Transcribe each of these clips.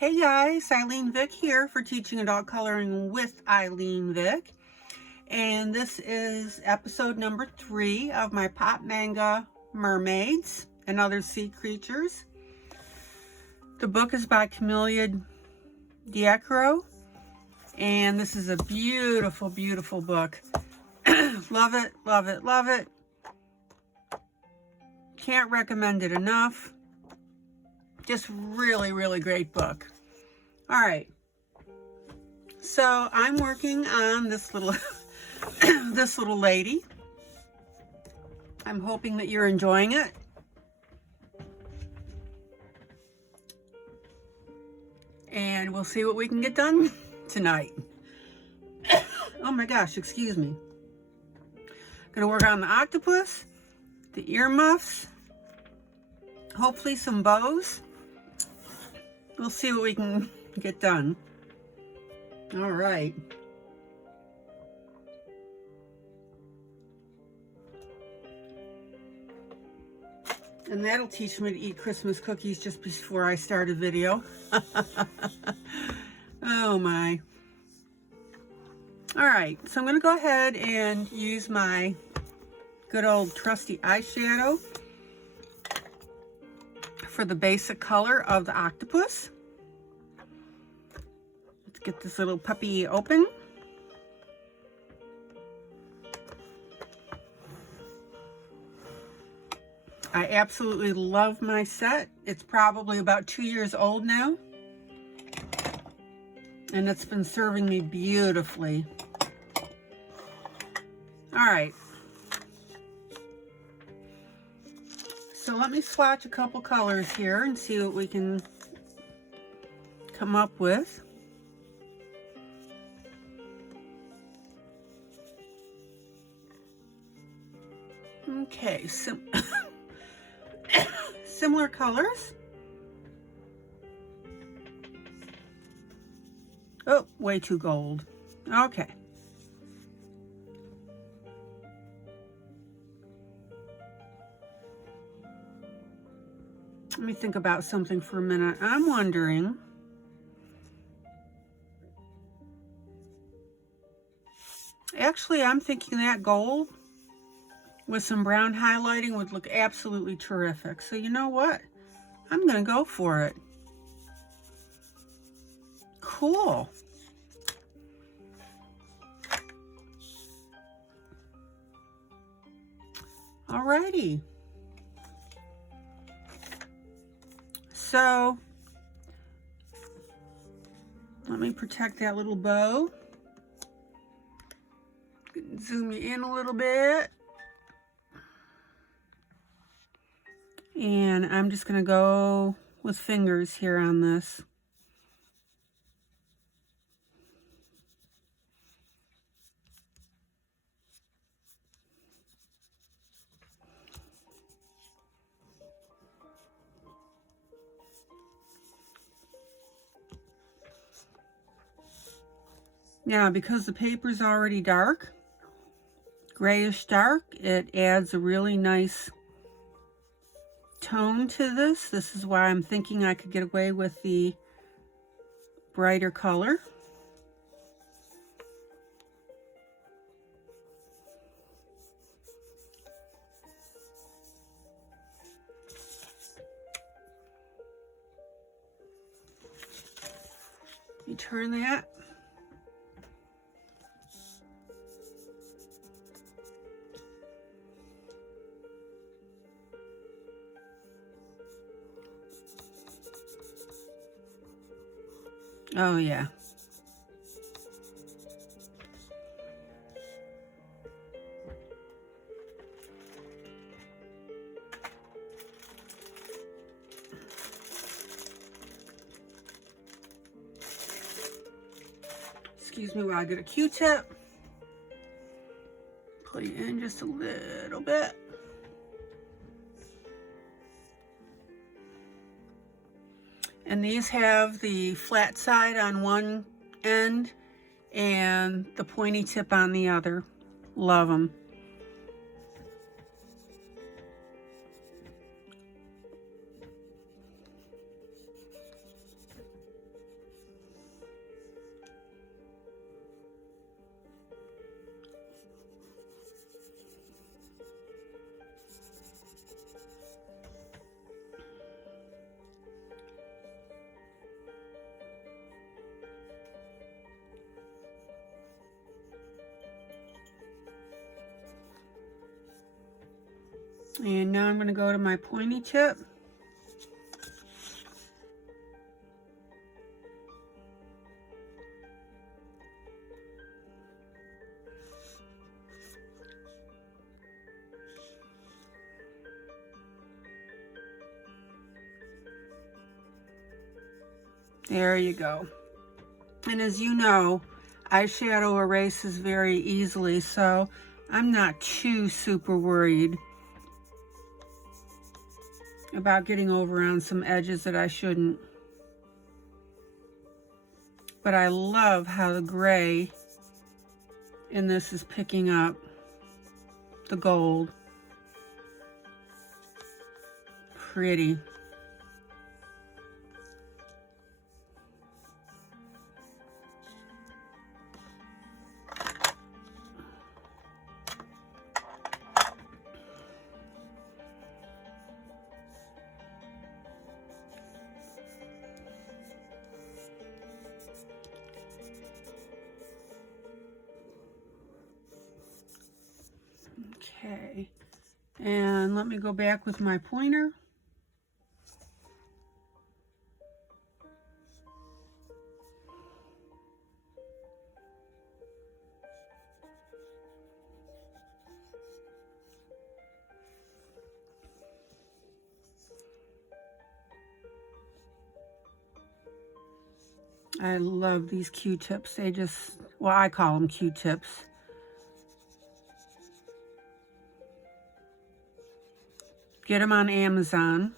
Hey guys, ILene Vick here for Teaching Adult Coloring with ILene Vick. And this is episode number 3 of my pop manga, Mermaids and Other Sea Creatures. The book is by Camellia Diacro, and this is a beautiful, beautiful book. Love it, love it, love it. Can't recommend it enough. Just really, really great book. All right. So I'm working on this little this little lady. I'm hoping that you're enjoying it. And we'll see what we can get done tonight. Oh my gosh, excuse me. Gonna work on the octopus, the earmuffs, hopefully some bows. We'll see what we can get done. All right. And that'll teach me to eat Christmas cookies just before I start a video. Oh my. All right, so I'm gonna go ahead and use my good old trusty eyeshadow for the basic color of the octopus. Let's get this little puppy open. I absolutely love my set. It's probably about 2 years old now, and it's been serving me beautifully. All right. So let me swatch a couple colors here and see what we can come up with. Okay, similar colors. Oh, way too gold. Okay. Let me think about something for a minute. I'm wondering, actually, I'm thinking that gold with some brown highlighting would look absolutely terrific. So you know what? I'm gonna go for it. Cool. Alrighty. So let me protect that little bow. Zoom you in a little bit. And I'm just gonna go with fingers here on this. Now, because the paper's already dark, grayish dark, it adds a really nice tone to this. This is why I'm thinking I could get away with the brighter color. You turn that. Oh yeah. Excuse me while I get a Q-tip. Put it in just a little bit. And these have the flat side on one end and the pointy tip on the other. Love them. And now I'm going to go to my pointy tip. There you go. And as you know, eyeshadow erases very easily, so I'm not too super worried about getting over on some edges that I shouldn't. But I love how the gray in this is picking up the gold. Pretty. Okay, and let me go back with my pointer. I love these Q-tips. They just, well, I call them Q-tips. Get them on Amazon.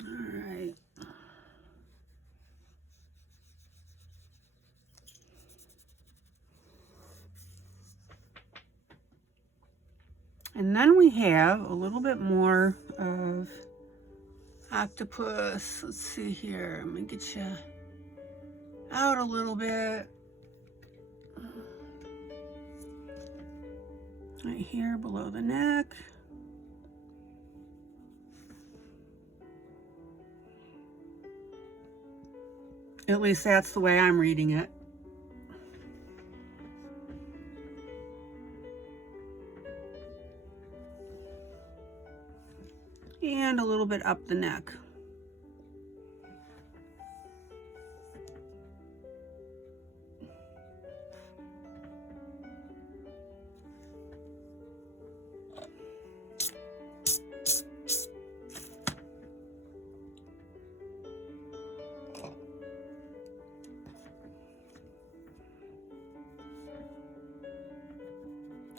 All right. And then we have a little bit more of Octopus. Let's see here. Let me get you out a little bit. Right here below the neck. At least that's the way I'm reading it. And a little bit up the neck.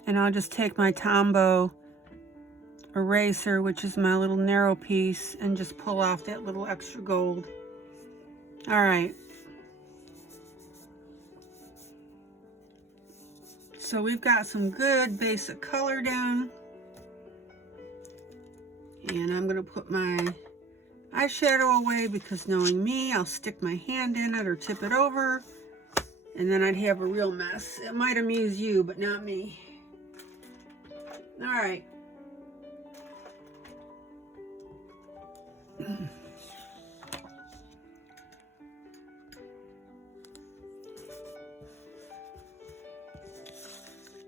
And I'll just take my Tombow eraser, which is my little narrow piece, and just pull off that little extra gold. All right. So we've got some good basic color down. And I'm gonna put my eyeshadow away because knowing me, I'll stick my hand in it or tip it over, and then I'd have a real mess. It might amuse you, but not me. All right.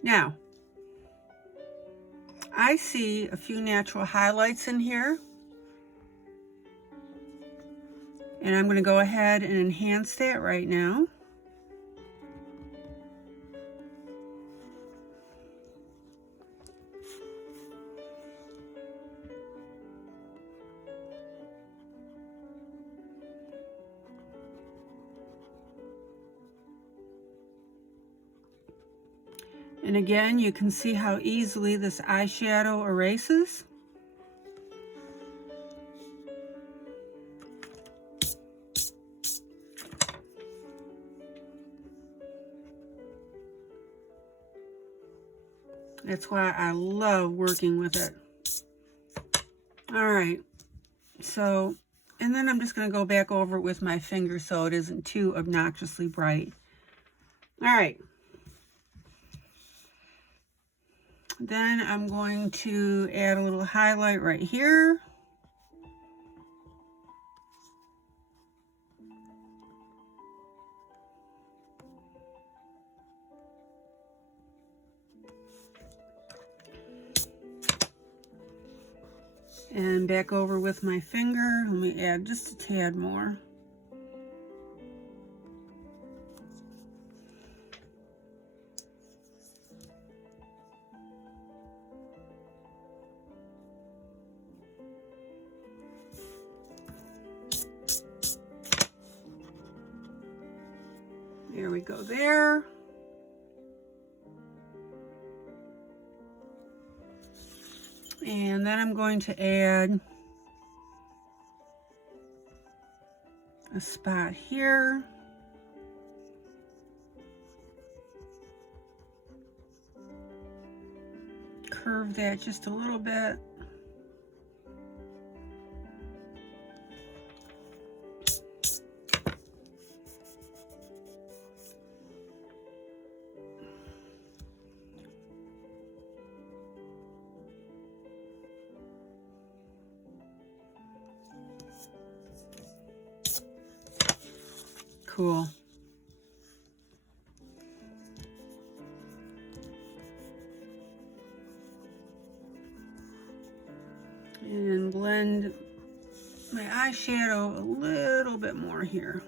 Now, I see a few natural highlights in here, and I'm going to go ahead and enhance that right now. And again, you can see how easily this eyeshadow erases. That's why I love working with it. All right, so, and then I'm just going to go back over it with my finger so it isn't too obnoxiously bright. All right. Then I'm going to add a little highlight right here. And back over with my finger, let me add just a tad more. There we go there. And then I'm going to add a spot here. Curve that just a little bit. Cool. And blend my eyeshadow a little bit more here.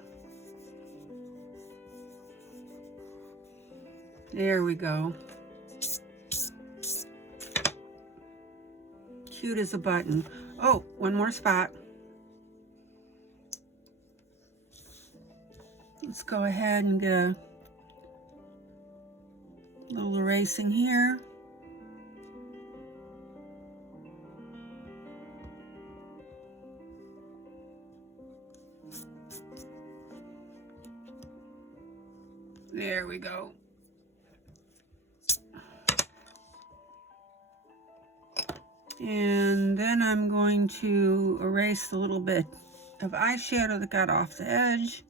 There we go. Cute as a button. Oh, one more spot. Let's go ahead and get a little erasing here. There we go. And then I'm going to erase the little bit of eyeshadow that got off the edge,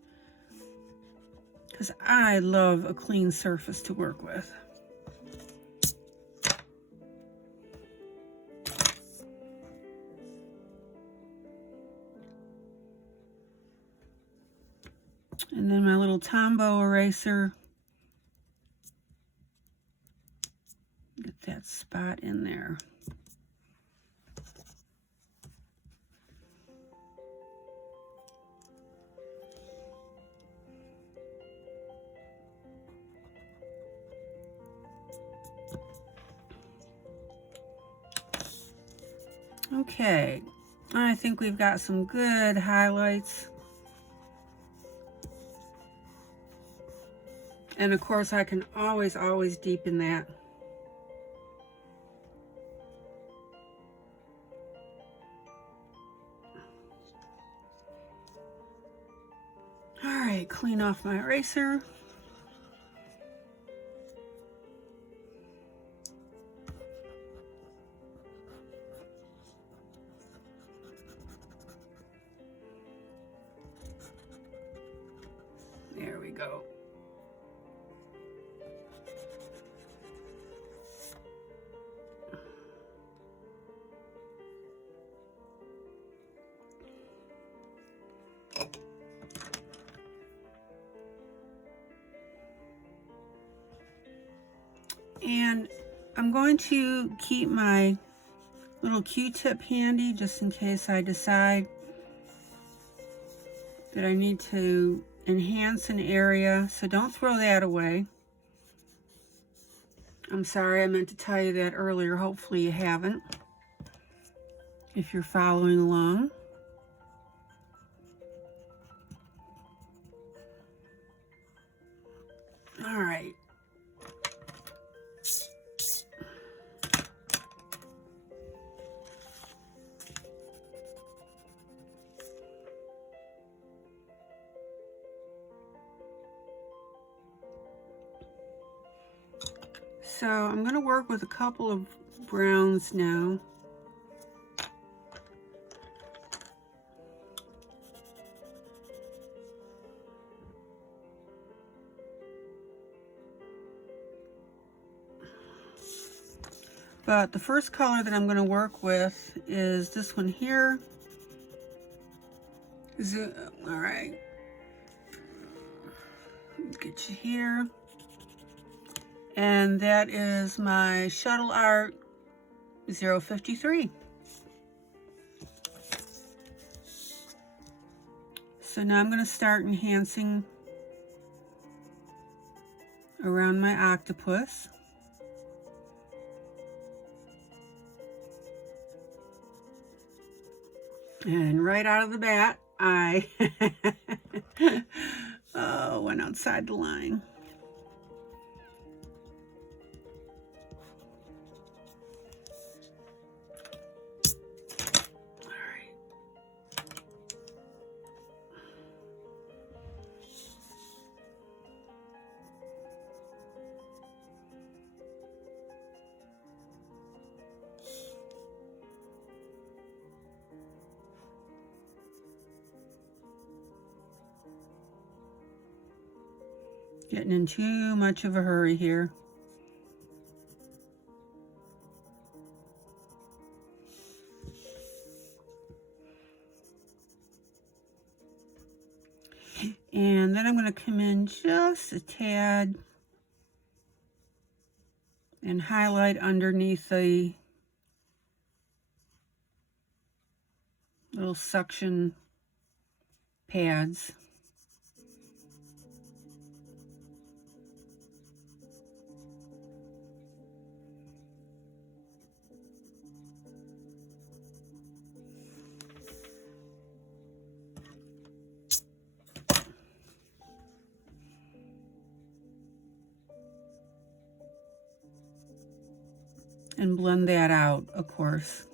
because I love a clean surface to work with. And then my little Tombow eraser. Get that spot in there. Okay, I think we've got some good highlights. And of course I can always deepen that. All right, clean off my eraser. There we go. And I'm going to keep my little Q-tip handy just in case I decide that I need to enhance an area, so don't throw that away. I'm sorry, I meant to tell you that earlier. Hopefully you haven't, if you're following along. All right. So I'm going to work with a couple of browns now. But the first color that I'm going to work with is this one here. All right. Get you here. And that is my Shuttle Art 053. So now I'm going to start enhancing around my octopus. And right out of the bat, I went outside the line. All right. Getting in too much of a hurry here. And then I'm going to come in just a tad and highlight underneath the little suction pads. And blend that out, of course.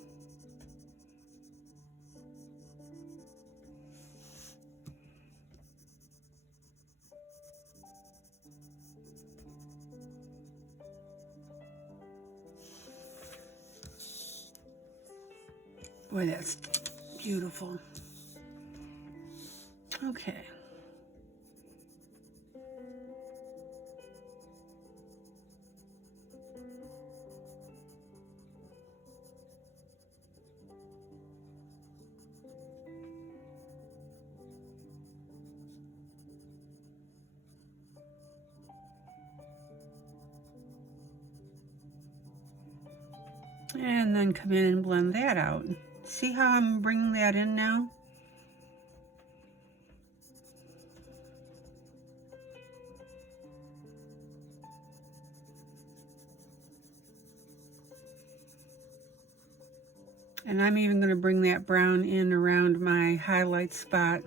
Boy, that's beautiful. Okay. And then come in and blend that out. See how I'm bringing that in now? And I'm even going to bring that brown in around my highlight spot.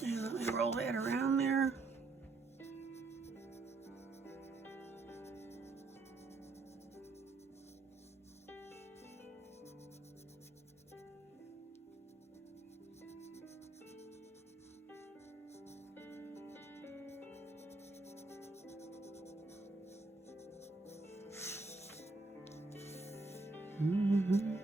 And let me roll that around there. Mm-hmm.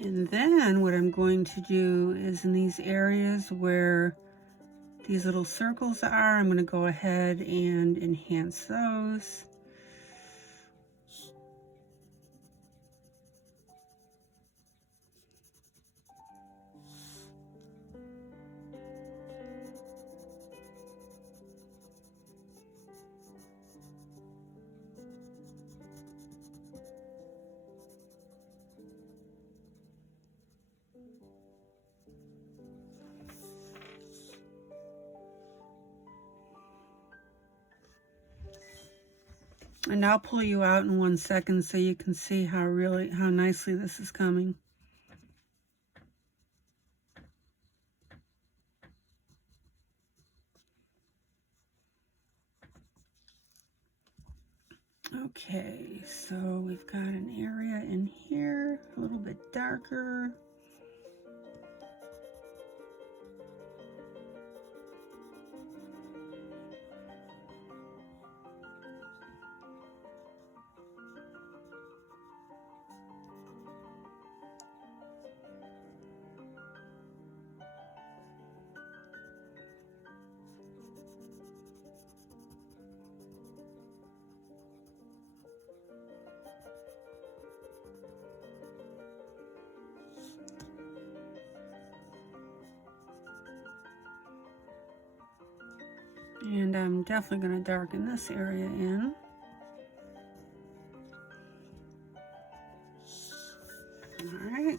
And then what I'm going to do is in these areas where these little circles are, I'm going to go ahead and enhance those. And I'll pull you out in 1 second so you can see how nicely this is coming. Okay, so we've got an area in here, a little bit darker. And I'm definitely going to darken this area in. All right.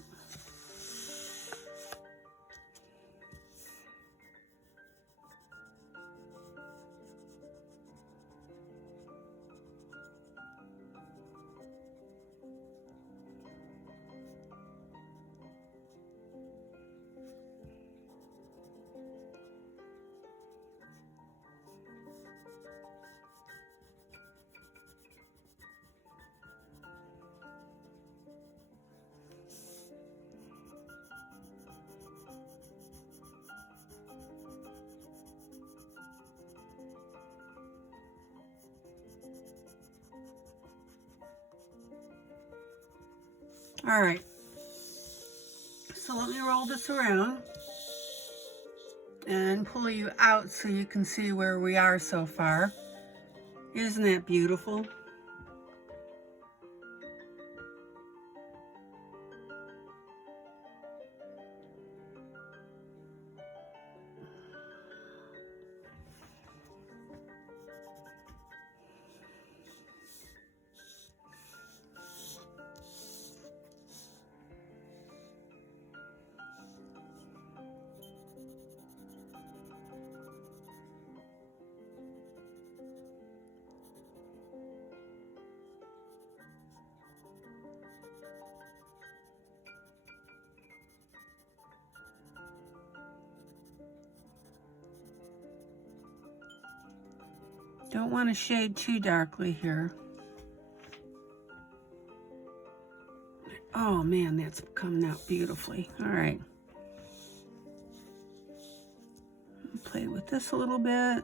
All right, so let me roll this around and pull you out so you can see where we are so far. Isn't that beautiful? Don't want to shade too darkly here. Oh man, that's coming out beautifully. All right. Play with this a little bit.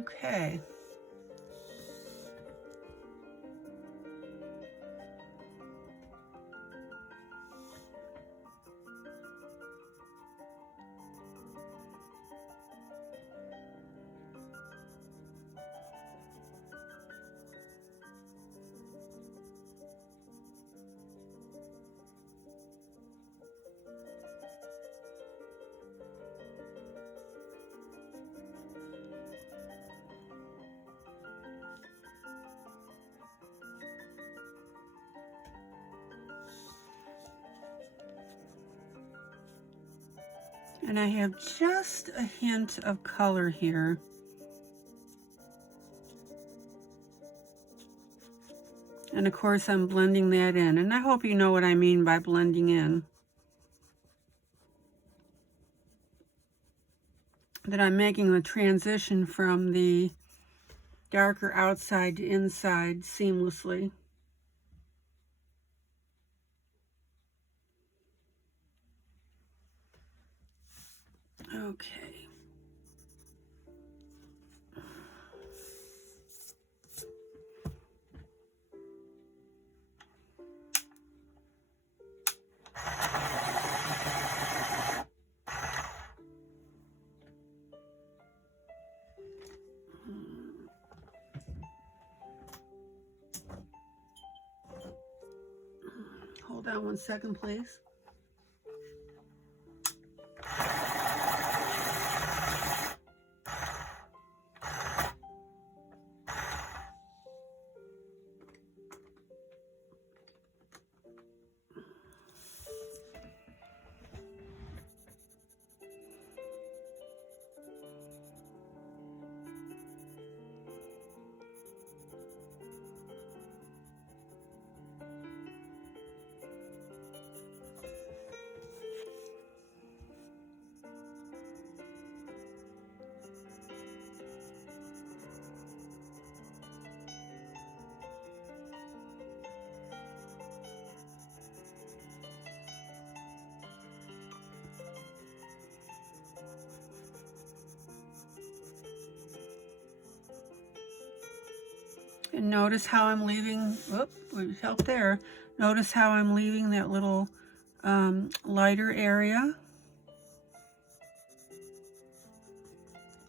Okay. And I have just a hint of color here. And of course I'm blending that in. And I hope you know what I mean by blending in. That I'm making the transition from the darker outside to inside seamlessly. Okay. Hold on 1 second, please. And notice how I'm leaving, whoop, we help there. Notice how I'm leaving that little lighter area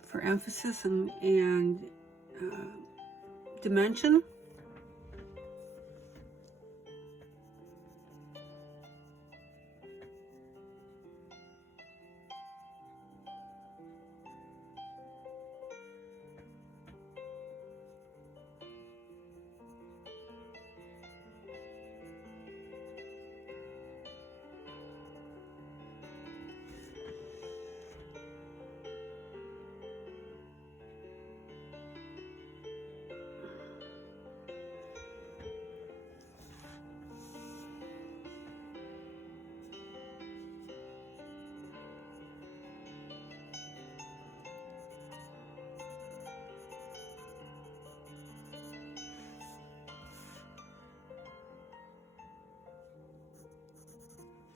for emphasis and dimension.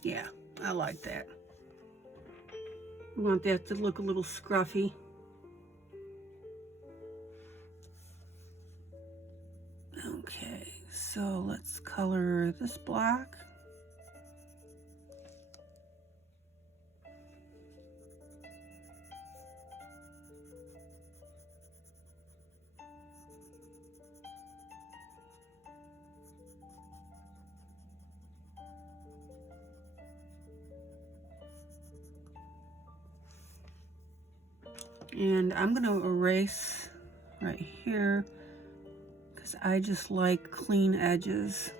Yeah, I like that. We want that to look a little scruffy. Okay, so let's color this black. And I'm going to erase right here because I just like clean edges.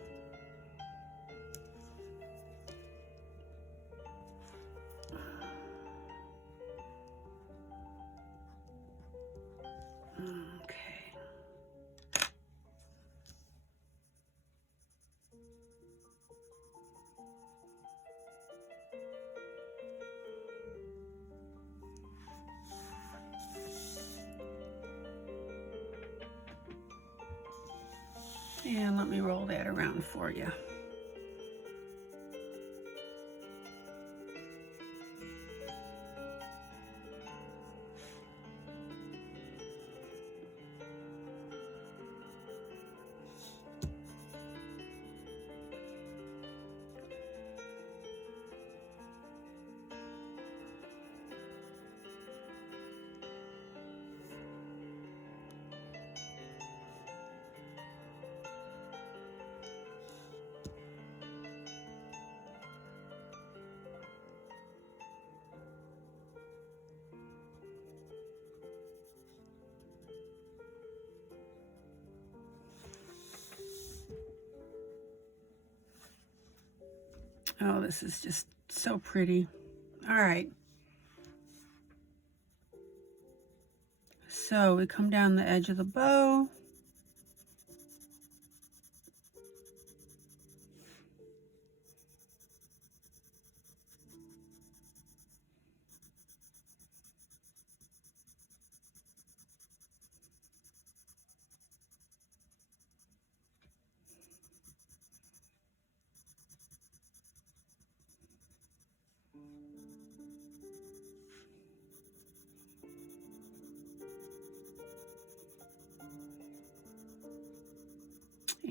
Okay. And let me roll that around for you. Oh, this is just so pretty. All right. So we come down the edge of the bow.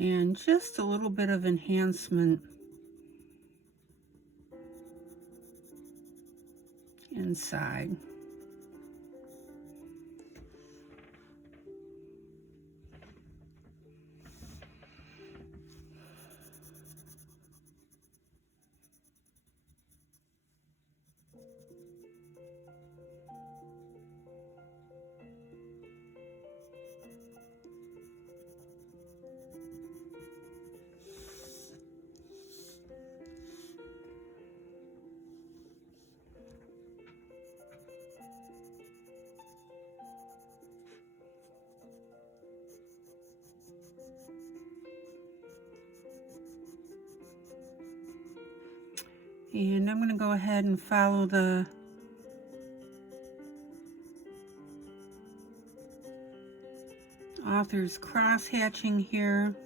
And just a little bit of enhancement inside. And I'm going to go ahead and follow the author's cross hatching here.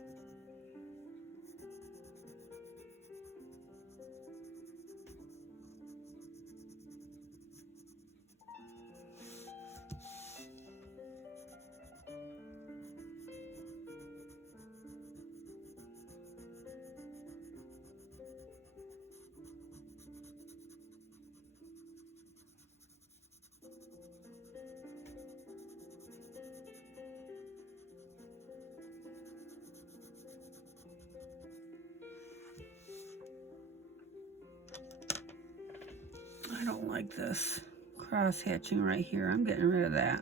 like this cross hatching right here. I'm getting rid of that.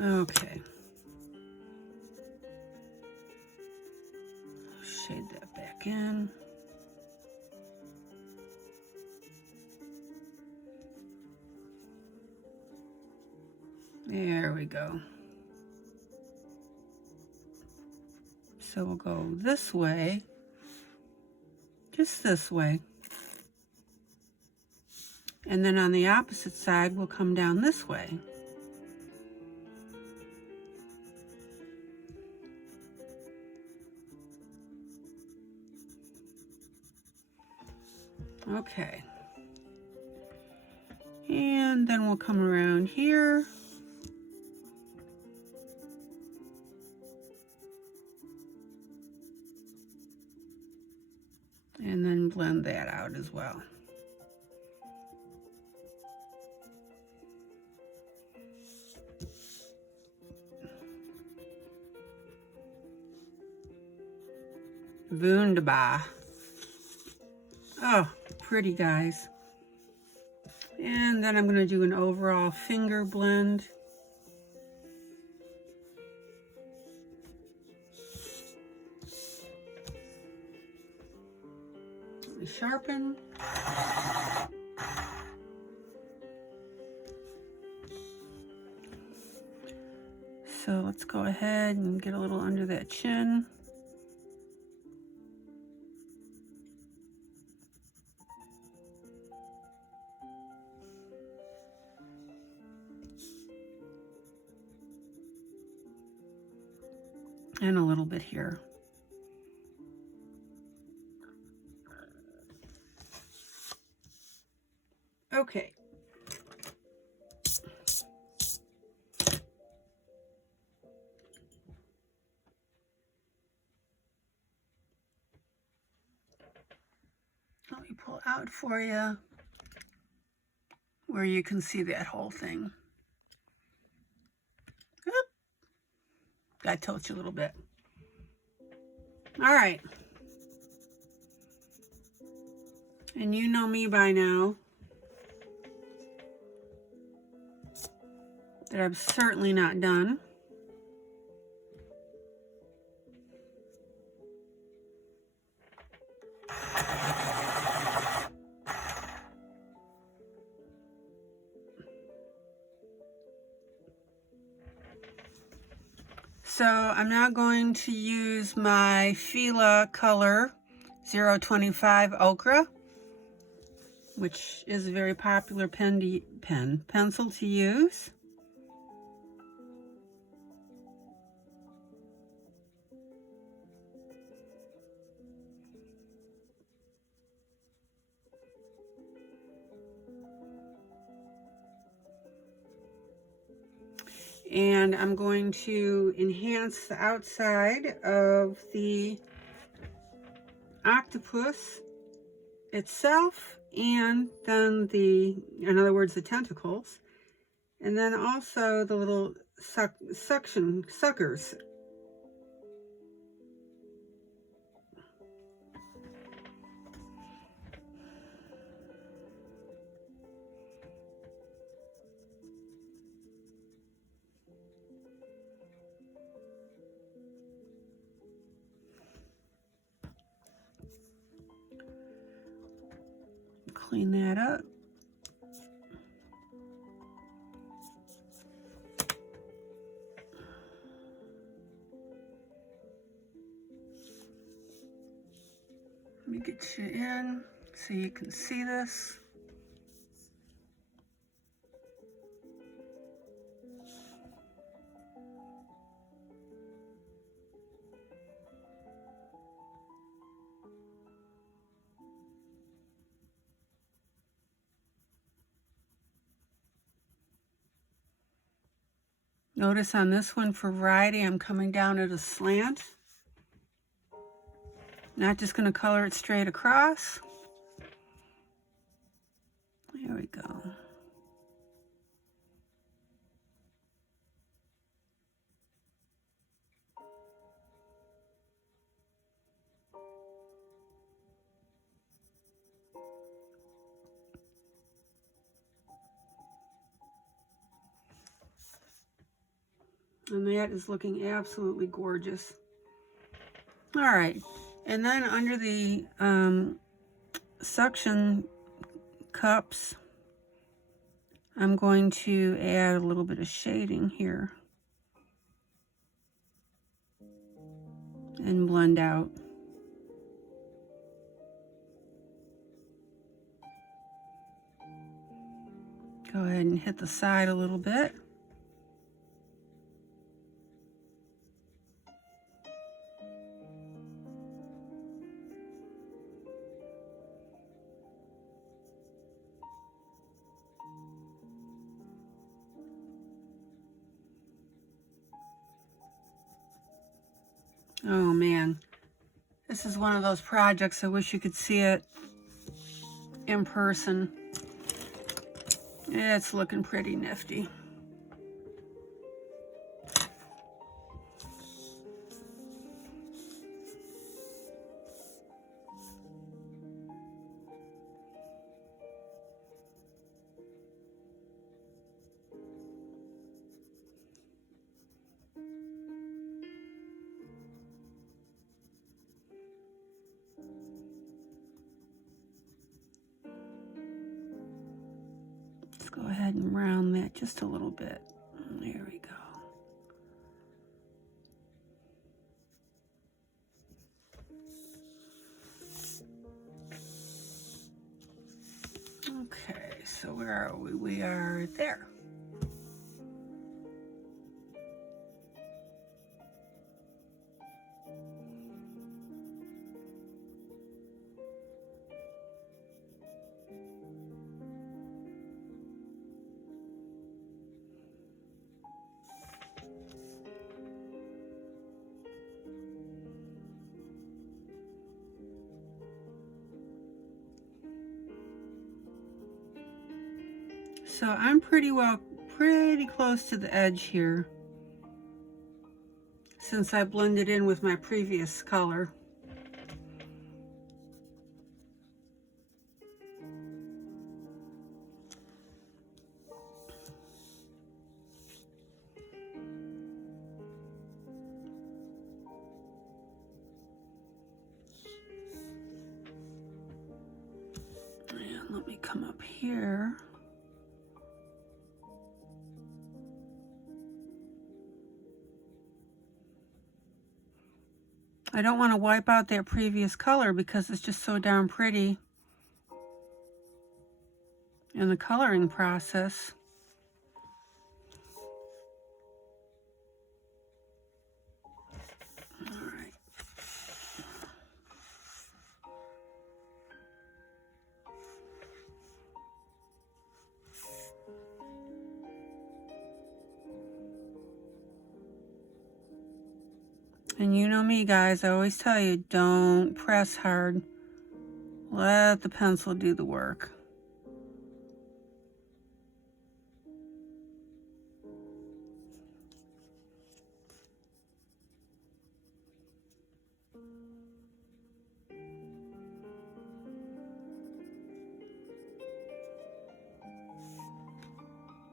Okay. Shade that back in. There we go. So we'll go this way, just this way. And then on the opposite side, we'll come down this way. Okay. And then we'll come around here. And then blend that out as well. Wunderbar. Oh, pretty, guys. And then I'm going to do an overall finger blend. Sharpen. So let's go ahead and get a little under that chin. And a little bit here. Okay. Let me pull out for you where you can see that whole thing. Oop. Got to tilt you a little bit. All right. And you know me by now that I'm certainly not done. So I'm now going to use my Fila color 025 Ochre, which is a very popular pencil to use. And I'm going to enhance the outside of the octopus itself, and then in other words, the tentacles, and then also the little suckers. Clean that up. Let me get you in so you can see this. Notice on this one for variety, I'm coming down at a slant. Not just going to color it straight across. There we go. And that is looking absolutely gorgeous. All right, and then under the suction cups, I'm going to add a little bit of shading here and blend out. Go ahead and hit the side a little bit. Oh man, this is one of those projects I wish you could see it in person. It's looking pretty nifty. Let's go ahead and round that just a little bit. There we go. Okay, so where are we? We are there. So I'm pretty close to the edge here, since I blended in with my previous color. And let me come up here. I don't want to wipe out that previous color because it's just so darn pretty in the coloring process. All right. And you know me, guys, I always tell you, don't press hard. Let the pencil do the work.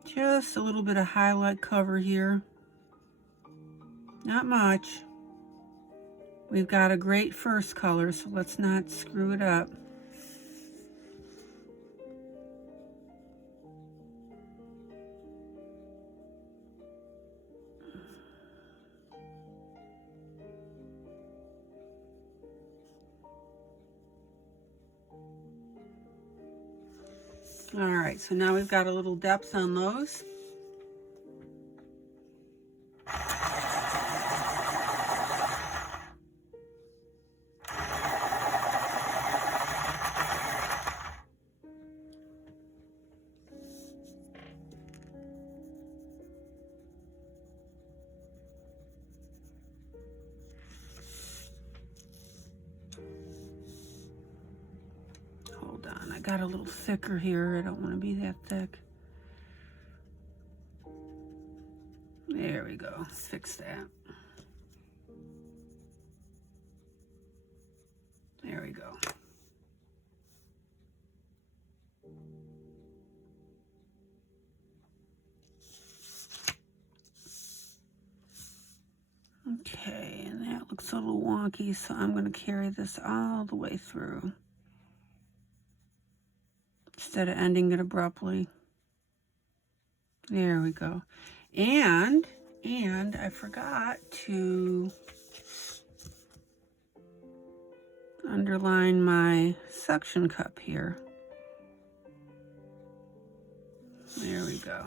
Just a little bit of highlight cover here. Not much. We've got a great first color, so let's not screw it up. All right, so now we've got a little depth on those. Hold on, I got a little thicker here. I don't want to be that thick. There we go, fix that. There we go. looks a little wonky, so I'm going to carry this all the way through instead of ending it abruptly. There we go. And I forgot to underline my suction cup here. There we go.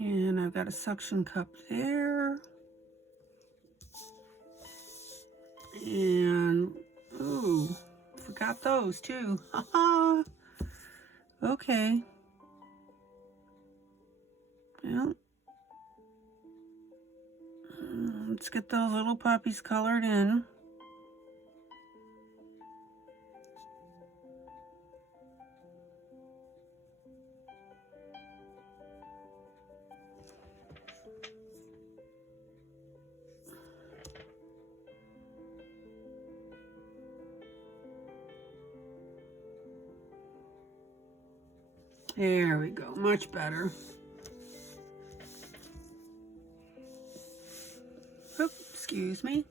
And I've got a suction cup there. And, ooh, forgot those too. Haha. Okay. Well, let's get those little puppies colored in. There we go, much better. Oop, excuse me.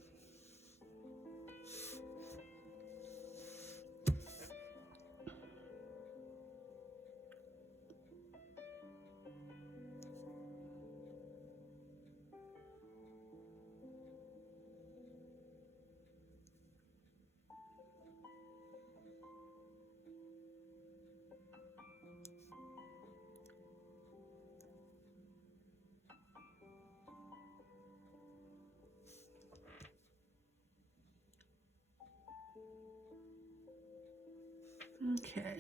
Okay.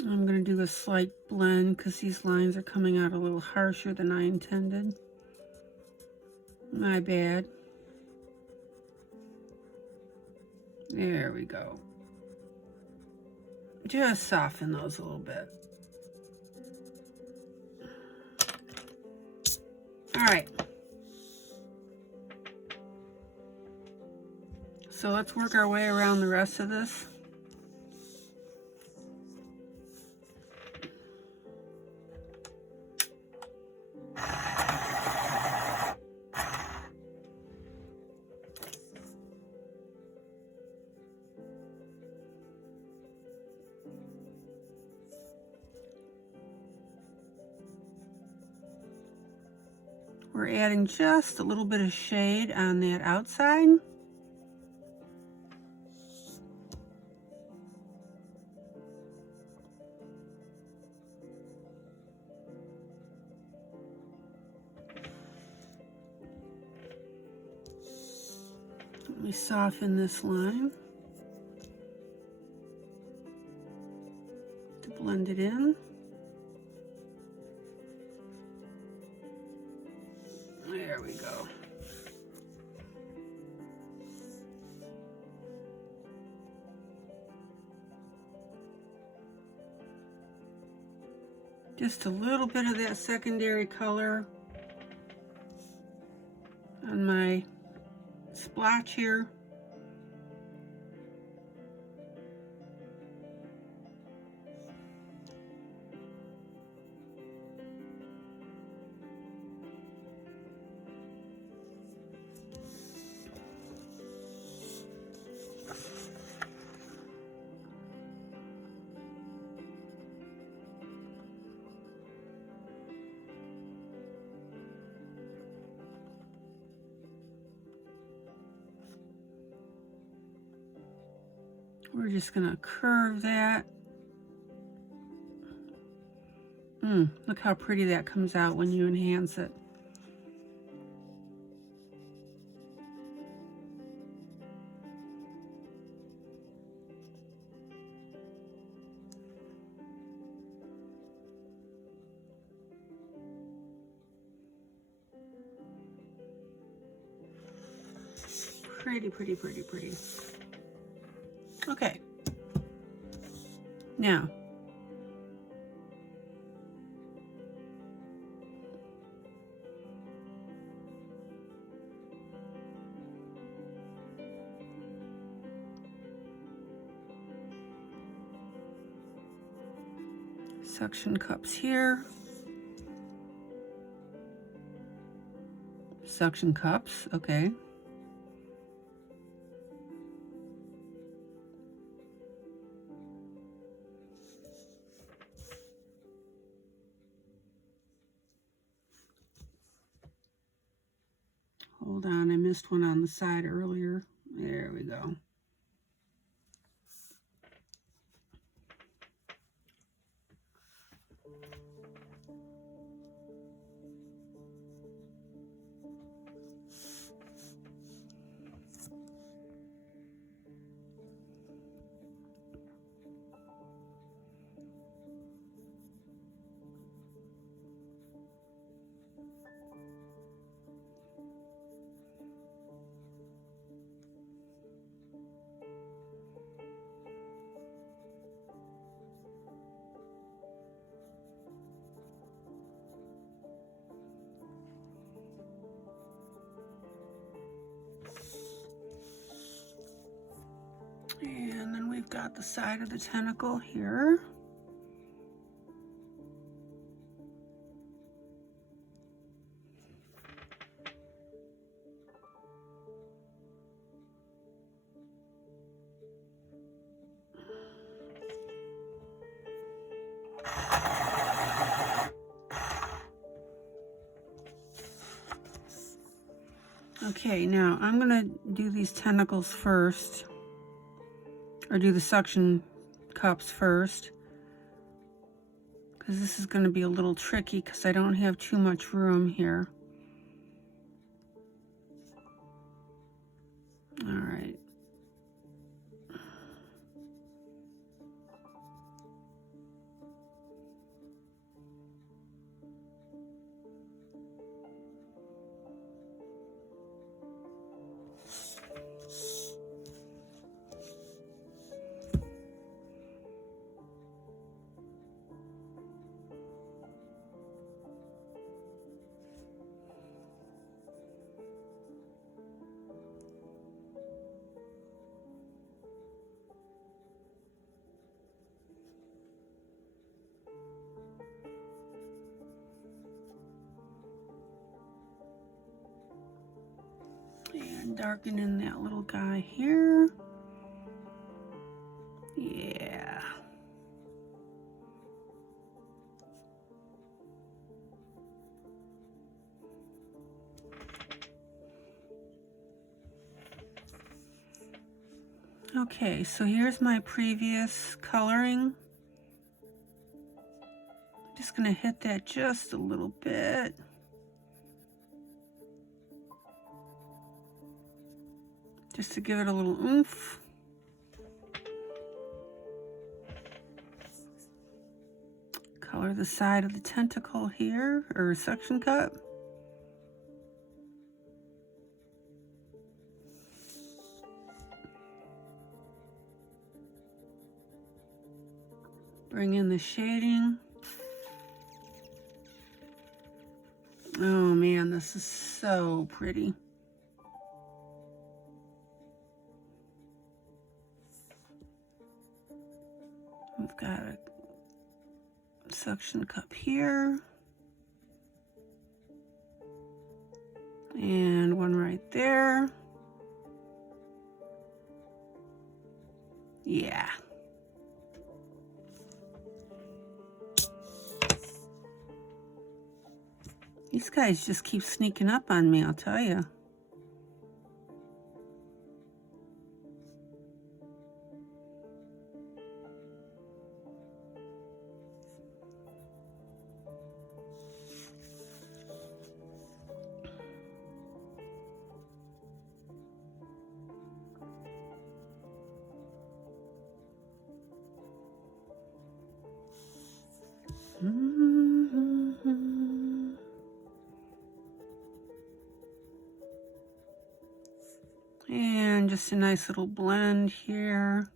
I'm going to do a slight blend because these lines are coming out a little harsher than I intended. My bad. There we go. Just soften those a little bit. All right. So let's work our way around the rest of this. We're adding just a little bit of shade on that outside. Let me soften this line to blend it in. There we go. Just a little bit of that secondary color on my splotch here. We're just gonna curve that. Look how pretty that comes out when you enhance it. Pretty, pretty, pretty, pretty. Okay. Now, suction cups here. Suction cups, okay. Hold on, I missed one on the side earlier. There we go. And then we've got the side of the tentacle here. Okay, now I'm gonna do these tentacles first, or do the suction cups first, because this is going to be a little tricky because I don't have too much room here. All right. And darken in that little guy here. Yeah. Okay, so here's my previous coloring. Just gonna hit that just a little bit. Just to give it a little oomph. Color the side of the tentacle here, or suction cup. Bring in the shading. Oh man, this is so pretty. We've got a suction cup here. And one right there. Yeah. These guys just keep sneaking up on me, I'll tell you. And just a nice little blend here.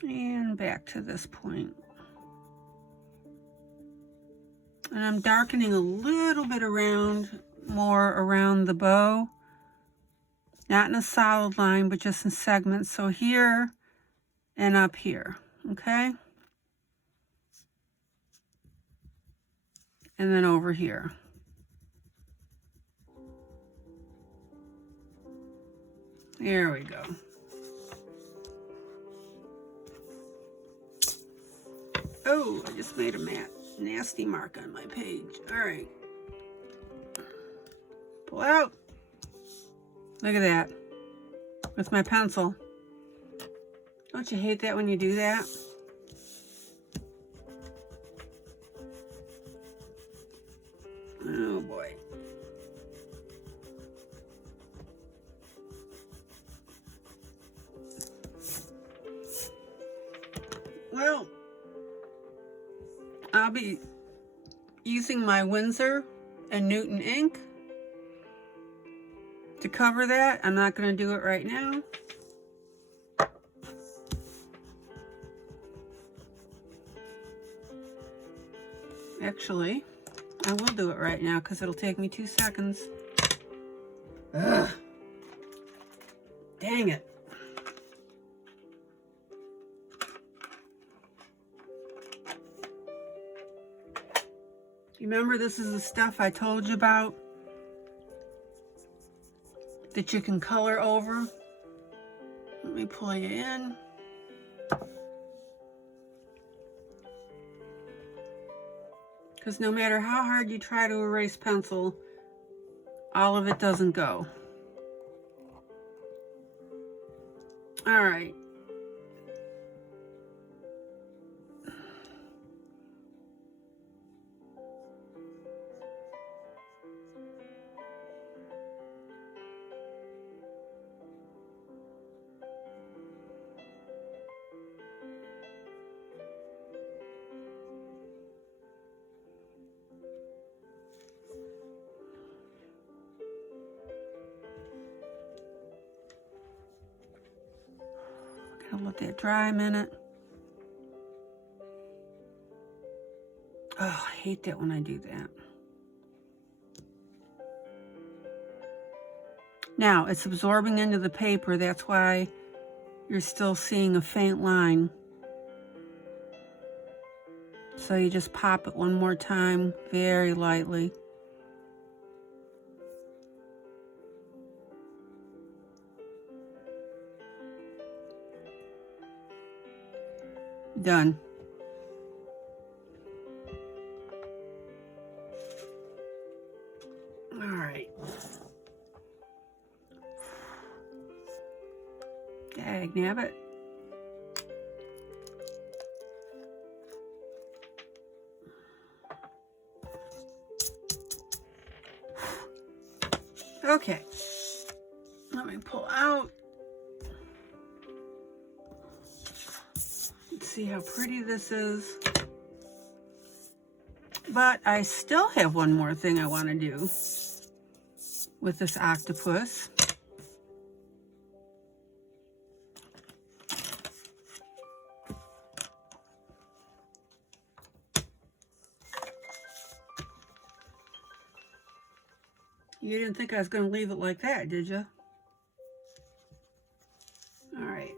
And back to this point. And I'm darkening a little bit more around the bow. Not in a solid line, but just in segments. So here and up here, okay? And then over here. There we go. Oh, I just made a nasty mark on my page. All right. Pull out. Look at that. With my pencil. Don't you hate that when you do that? Oh boy. Well, I'll be using my Winsor and Newton ink to cover that. I'm not going to do it right now. Actually, I will do it right now because it'll take me 2 seconds. Ugh. Dang it. You remember, this is the stuff I told you about that you can color over. Let me pull you in. Because no matter how hard you try to erase pencil, all of it doesn't go. All right. Gotta let that dry a minute. Oh, I hate that when I do that. Now, it's absorbing into the paper. That's why you're still seeing a faint line. So you just pop it one more time, very lightly. Done. All right. Dag nabbit. Okay. Let me pull out. Let's see how pretty this is. But I still have one more thing I want to do with this octopus. You didn't think I was going to leave it like that, did you? All right.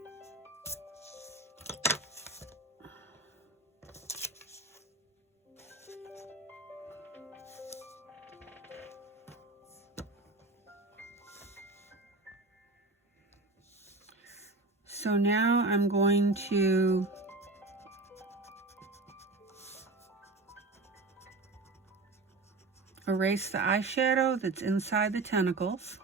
So now I'm going to erase the eyeshadow that's inside the tentacles.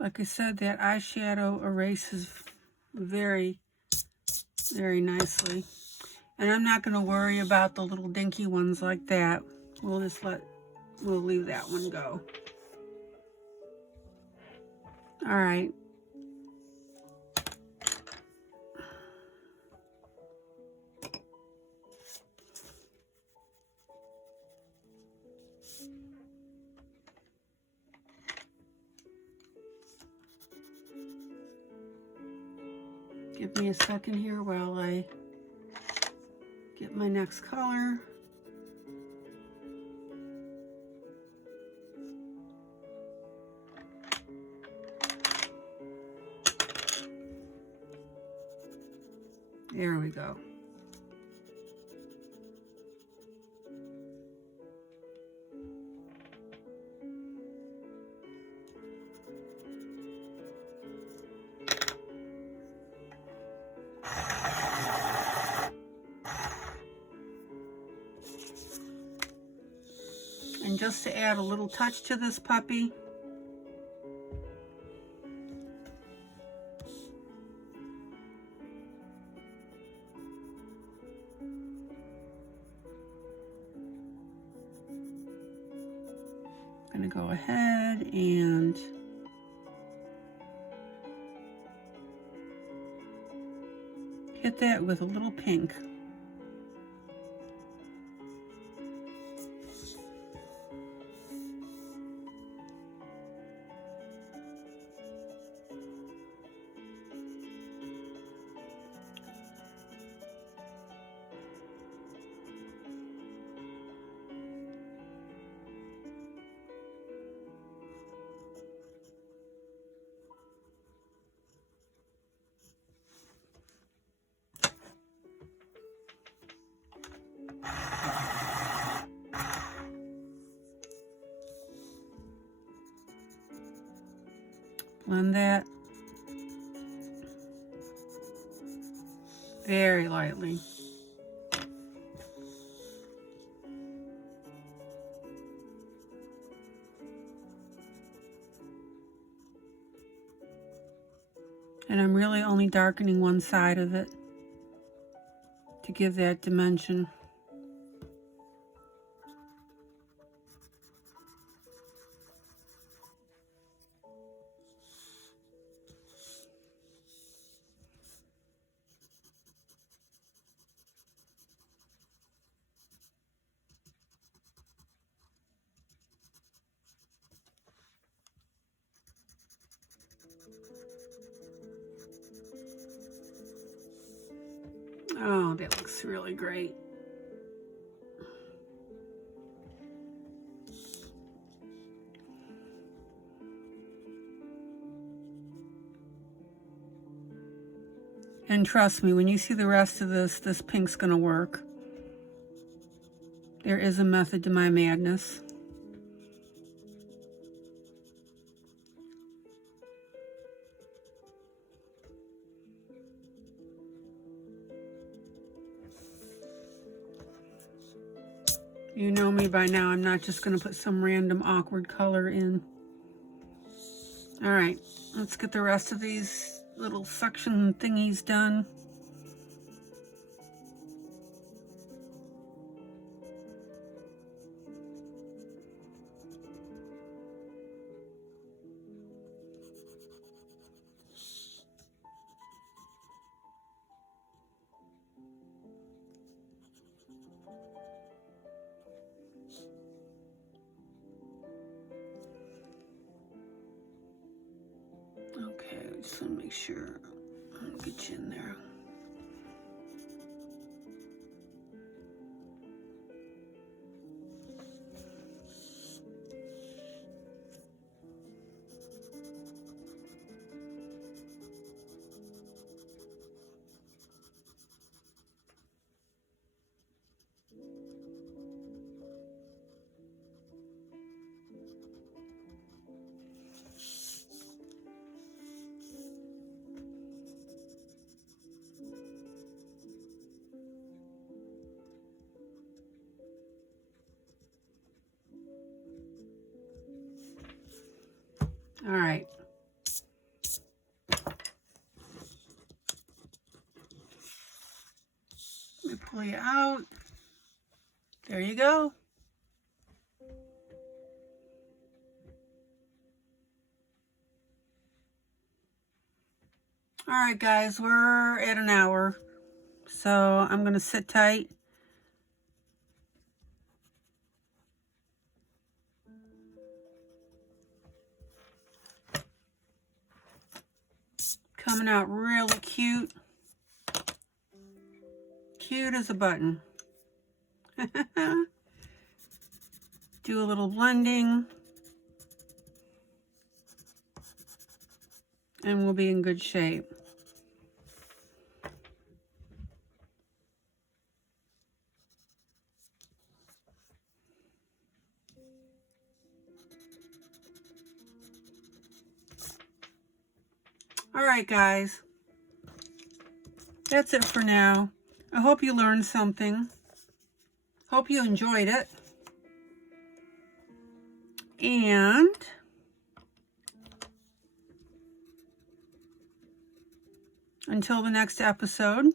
Like I said, that eyeshadow erases very, very nicely. And I'm not going to worry about the little dinky ones like that. We'll leave that one go. All right. Give me a second here while I get my next color. There we go. And just to add a little touch to this puppy, I'm going to go ahead and hit that with a little pink. Blend that very lightly. And I'm really only darkening one side of it to give that dimension. Oh, that looks really great. And trust me, when you see the rest of this, this pink's gonna work. There is a method to my madness. You know me by now, I'm not just gonna put some random awkward color in. All right, let's get the rest of these little suction thingies done. Okay, just want to make sure I'll get you in there. All right. Let me pull you out. There you go. All right, guys, we're at an hour, so I'm going to sit tight. Coming out really cute. Cute as a button. Do a little blending. And we'll be in good shape. All right, guys. That's it for now. I hope you learned something. Hope you enjoyed it. And until the next episode,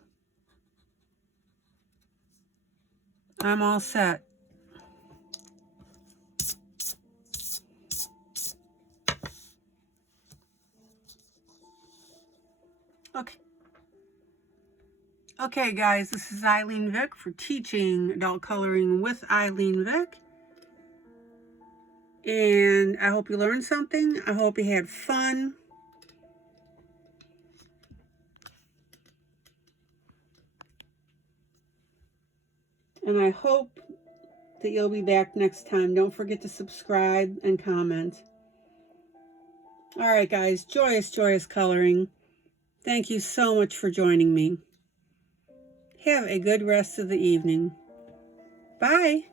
I'm all set. Okay, guys, this is ILene Vick for teaching adult coloring with ILene Vick. And I hope you learned something. I hope you had fun. And I hope that you'll be back next time. Don't forget to subscribe and comment. All right, guys, joyous, joyous coloring. Thank you so much for joining me. Have a good rest of the evening. Bye.